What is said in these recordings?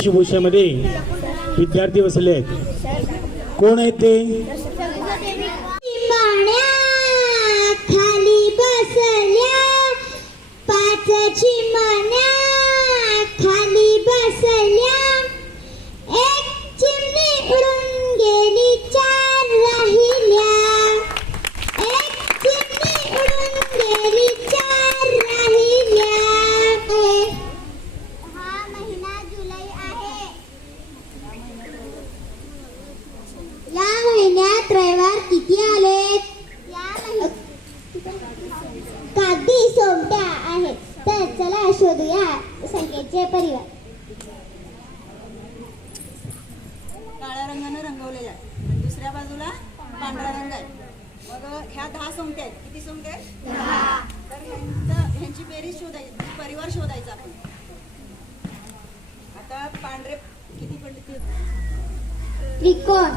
वेशभूषेमध्ये विद्यार्थी बसले आहेत. कोण आहेत ते? किती आलेत कागदी सोमट्या आहेत. तर चला शोधूया संख्येचे परिवार. काळ्या रंगानं रंगवलेला आहे. आणि दुसऱ्या बाजूला पांढरा रंग आहे. मग ह्या दहा सोंगट्या आहेत. किती सोंगट्या आहेत? तर ह्यांचं ह्यांची बेरीज शोधायची. परिवार शोधायचा आपण. आता पांढरे किती पडले त्रिकोण.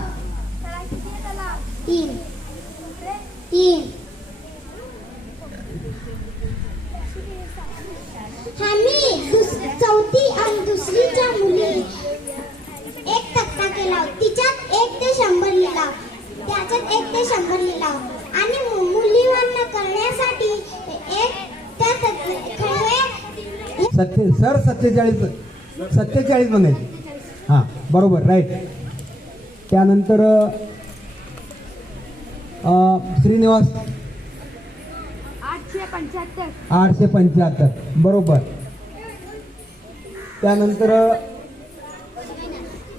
तीन. तीन. आम्ही चौथी आणि दुसरीच्या मुली. एक तक्ता केला. तिच्यात एक ते शंभर लिहिला. त्याच्यात एक ते शंभर लिहिला. आणि मुलीवांना करण्यासाठी एक त्या तक- सत्ते सर सत्तेचाळीस सत्तेचाळीस म्हणायचे हां बरोबर राईट. त्यानंतर श्रीनिवास? आठशे पंच्याहत्तर. आठशे पंच्याहत्तर. बरोबर. त्यानंतर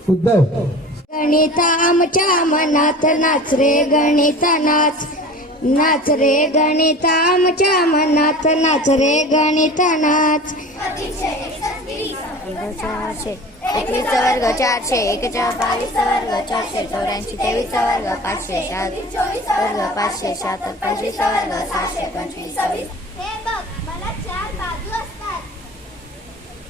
उद्धव? गणिता आमच्या मनात नाच रे गणिता नाच. नाच रे गणिता आमच्या मनात नाच रे गणिता नाच. एकवीसचा वर्ग चारशे एकेचा बावीसचा वर्ग चारशे चौऱ्याऐंशी तेवीसचा वर्ग पाचशे सात वर्ग पाचशे शहात्तर पंचवीसचा वर्ग सहाशे पंचवीस सव्वीस. हे बघ मला चार बाजू असतात.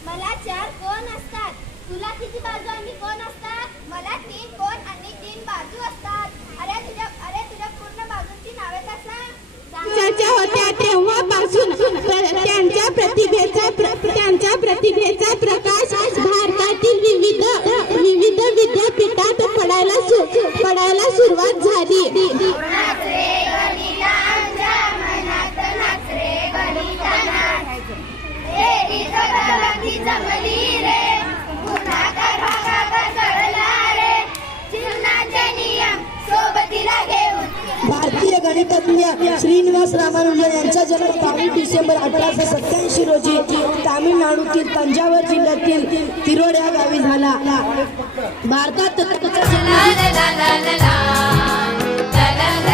मला चार कोण असतात? तुला किती बाजू आणि कोण असतात? मला तीन कोण आणि तीन बाजू असतात. अरे तुझ्या अरे तुझ्या पूर्ण बाजूंची नावे का सांग चर्चा होत्या तेव्हापासून प्र- त्यांच्या प्रतिभेचा प्र- त्यांच्या प्रतिभेचा प्रकाश गणितज्ञ श्रीनिवास रामानुजन यांचा जन्म बावीस डिसेंबर अठराशे सत्याऐंशी रोजी तामिळनाडूतील तंजावर जिल्ह्यातील तिरोड या गावी झाला. भारतात